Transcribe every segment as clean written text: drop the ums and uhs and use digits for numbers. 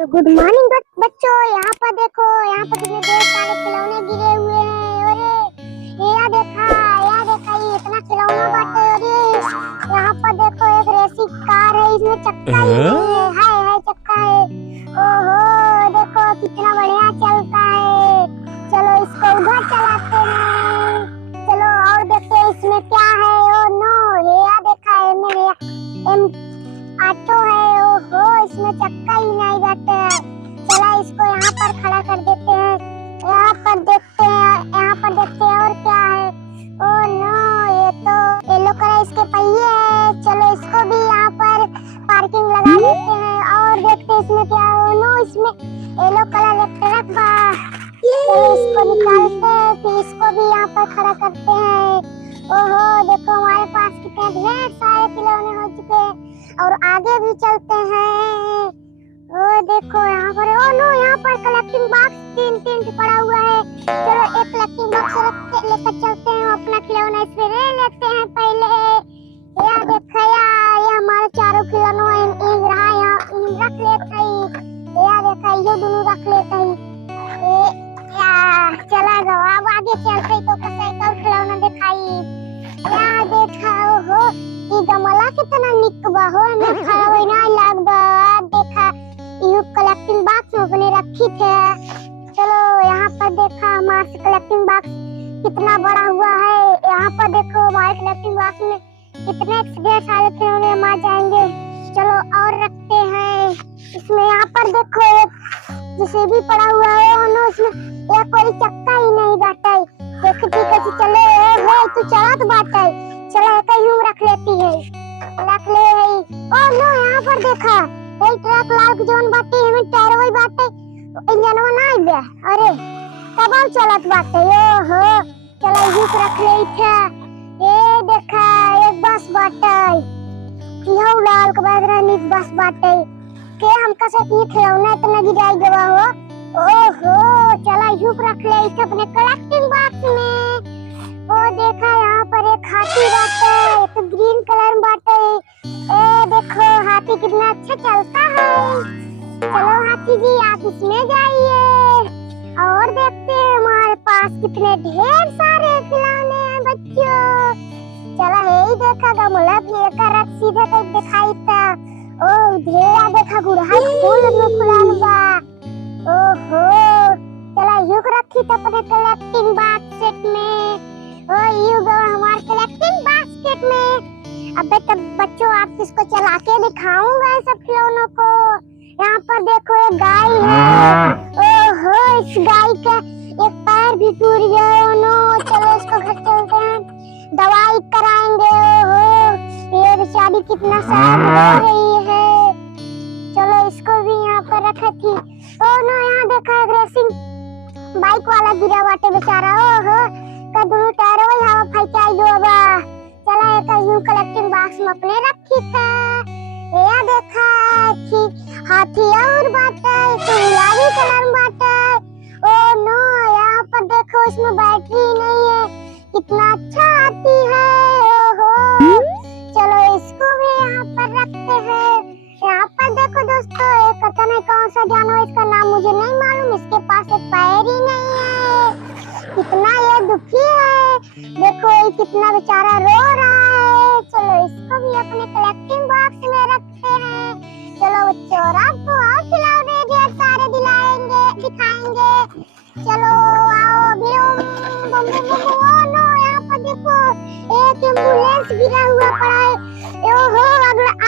तो good morning बच्चों। यहाँ पर देखो, यहाँ पर कितने ढेर सारे खिलौने गिरे हुए हैं। अरे ये देखा ये इतना खिलौना बांटे। अरे यहाँ पर देखो एक रेसिंग कार है, इसमें चक्का ही नहीं है। हाय चक्का है। ओहो देखो कितना बढ़िया चलता है। चलो इसको उधर चलाते हैं। चलो और देखते हैं इसमें क्या है। ओ नो ये देखा है मैंने ऑटो है। ओहो इसमें चक्का ही नहीं बैठे है। चला इसको यहाँ पर खड़ा कर देते हैं। यहाँ पर देखते हैं और क्या है। ओ नो ये तो येलो कलर इसके पहिए है। चलो इसको भी यहाँ पर पार्किंग लगा देते हैं और देखते हैं इसमें क्या है। ओ नो इसमें येलो कलर एक ट्रक बा। तो इसको निकालते हैं, फिर इसको भी यहाँ पर खड़ा करते हैं। ओहो देखो हमारे पास कितने ढेर सारे खिलौने हो चुके हैं और आगे भी चलते हैं। ओ देखो यहाँ पर। ओ नो यहाँ पर कलेक्टिंग बॉक्स तीन पड़ा हुआ है। चलो एक कलेक्टिंग बॉक्स लेकर चलते हैं। अपना खिलौना इसमें ले लेते हैं पहले। यार देखा ये हमारे चारों खिलौनों रहा यहाँ रख लेते हैं। यार देखा ये दोनों रख लेते हैं। चला गया। अब आगे चलते तो साइकिल खिलौना दिखाई। यार देखा हो ये गमला कितना निक बा हो ना खड़ा होई ना लागबा। देखा यू कलेक्टिंग बॉक्स में अपने रखी थे। चलो यहाँ पर देखा हमारा कलेक्टिंग बॉक्स कितना बड़ा हुआ है। यहाँ पर देखो हमारे कलेक्टिंग बॉक्स में कितने ढेर सारे खिलौने आ जाएंगे। चलो और रखते हैं इसमें। यहाँ पर देखो जिसे भी पड़ा हुआ है उन्होंने उसमें एक कोई चक्का ही नहीं बाटा है। देख ठीक है चले हो तू चला तो बाटा है। चला कहीं रख लेती है रख ले है। ओ नो यहाँ पर देखा ये ट्रक लाल जोन बाटे हमें टायर वही बाटे इंजन में नहीं बे। अरे तब चलत बाटे। ओहो चला युक रख ले था। ये देखा एक बस बाटे यह लाल के बाद नीच बस बाटे के हमका से ये खिलौना इतना गिराई गवा हो। ओहो चला युक रख ले इसे अपने कलेक्टिंग बॉक्स में। ओ देखा यहाँ पर एक हाथी बाटे एक ग्रीन कलर में बाटे। ए देखो हाथी कितना अच्छा चलता है। चलो हाथी जी आप इसमें जाइए और देखते हैं हमारे पास कितने ढेर सारे खिलौने हैं बच्चों। चला यही देखा गमला भी एक रख सीधे तक दिखाई था। ओ ढेरा देखा गुड़ाई फूल में फुलाल बा। ओहो चला युग रखी तो अपने कलेक्टिंग बास्केट में। ओ युग हमारे कलेक्टिंग बास्केट में। अबे तब बच्चों आप किसको चला के दिखाऊंगा सब खिलौनों को। यहाँ पर देखो एक गाय है। ओहो इस गाय का एक पैर भी टूट गया। नो चलो इसको घर चलते हैं दवाई कराएंगे। ओहो ये बेचारी कितना सैड हो रही है। चलो इसको भी यहाँ पर रखा थी। ओ नो यहाँ देखा एक रेसिंग बाइक वाला गिरा बाटे बेचारा। ओहो का दोनों टायर वही हवा फैचाई दो बा। चला एक यूं कलेक्टिंग बॉक्स में अपने रखी था। ये देखा कि हाथी और बाटे गुलाबी कलर में बाटे। ओ नो यहाँ पर देखो इसमें बैटरी नहीं है कितना अच्छा हाथी है। ओहो चलो इसको भी यहाँ पर रखते हैं। यहाँ पर देखो दोस्तों एक पता नहीं कौन सा जानवर इसका नाम मुझे नहीं मालूम। इसके पास एक पैर ही नहीं है। कितना ये दुखी है। देखो ये कितना बेचारा रो रहा है। चलो इसको भी अपने कलेक्टिंग बॉक्स में रखते हैं। चलो बच्चों आपको और खिलौने ढेर सारे दिखाएंगे। चलो आओ ओ नो यहाँ पर देखो एक एम्बुलेंस गिरा हुआ पड़ा है। ओहो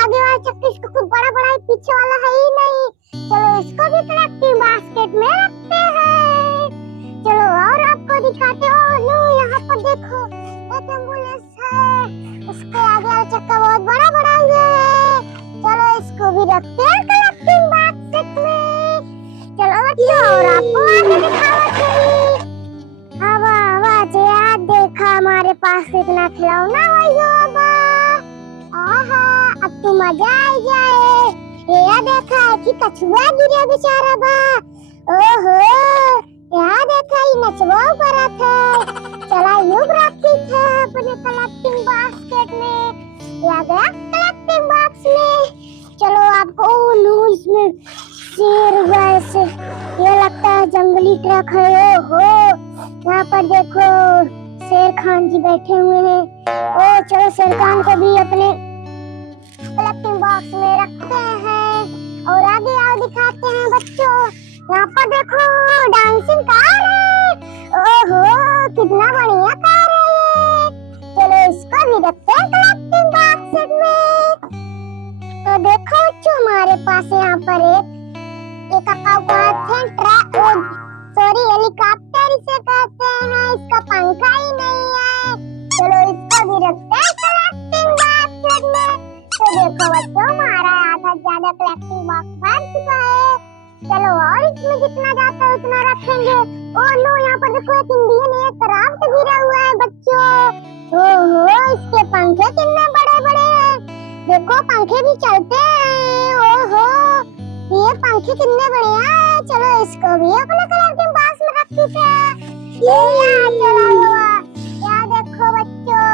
आगे वाला चक्का इसको खूब बड़ा है पीछे वाला है ही नहीं। चलो इसको भी कलेक्टिंग बास्केट में रखते हैं। चलो और आपको दिखाते हो। नो यहाँ पर देखो एक एम्बुलेंस है उसके आगे वाला चक्का बहुत बड़ा है। चलो इसको भी रखते हैं कलेक्टिंग बास्केट में। चलो बच्चों और आपको आगे दिखाते हैं। हवा याद देखा हमारे पास कितना खिलौना होगा। आहा अब तो मजा आ जाए। ये देखा कि कछुआ गिरा बेचारा बा। ओहो यहाँ देखा ये नचवा पड़ा था। चला युग रखी था अपने कलेक्टिंग बास्केट में। या गया कलेक्टिंग बॉक्स में। चलो आपको नो इसमें शेर वैसे ये लगता है जंगली ट्रक है। ओहो यहाँ पर देखो शेर खान जी बैठे हुए हैं। ओ चलो शेर खान को भी अपने कलेक्टिंग बॉक्स में रखते हैं और आगे आओ दिखाते हैं बच्चों। यहाँ पर देखो डांसिंग कार है। ओहो कितना बढ़िया कार है ये। चलो इसको भी रखते हैं कलेक्टिंग बॉक्स में। तो देखो बच्चों हमारे पास यहाँ पर एक सॉरी हेलीकॉप्टर इसे कहते हैं। इसका पंखा ही नहीं है। चलो इसको भी रखते हैं कलेक्टिंग बॉक्स में। तो देखो बच्चों हमारा आधा ज्यादा कलेक्टिंग बॉक्स भर चुका है। चलो और इसमें जितना जाता है उतना रखेंगे। और लो यहाँ पर देखो एक इंडियन एयरक्राफ्ट गिरा हुआ है बच्चों। ओहो इसके पंखे कितने बड़े बड़े हैं। देखो पंखे भी चलते हैं। ओहो ये पंखे कितने बढ़िया हैं। चलो इसको भी अपने कलेक्टिंग बॉक्स में रखते हैं। ये यहाँ चला हुआ यहाँ देखो बच्चों।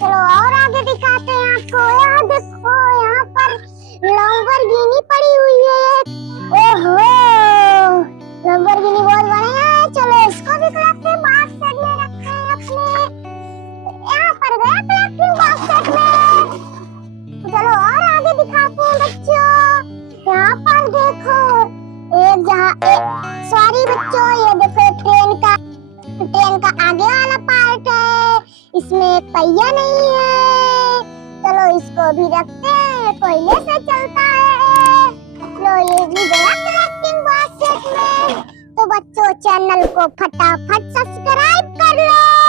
चलो और आगे दिखाते हैं आपको। यहाँ देखो यहाँ पर लैम्बोर्गिनी पड़ी हुई है। ओहो लैम्बोर्गिनी बहुत बढ़िया है। चलो इसको भी कलेक्टिंग बॉक्स में रखते हैं अपने। यहाँ पर गया कलेक्टिंग बॉक्स में। चलो और आगे दिखाते हैं बच्चों। यहाँ पर देखो एक सॉरी बच्चों ये देखो ट्रेन का आगे वाला पार्ट है। इसमें एक पहिया नहीं है। चलो इसको भी रखते हैं कोयले से चलता है। लो ये भी गया कलेक्टिंग बॉक्स में। तो बच्चों चैनल को फटाफट सब्सक्राइब कर लो।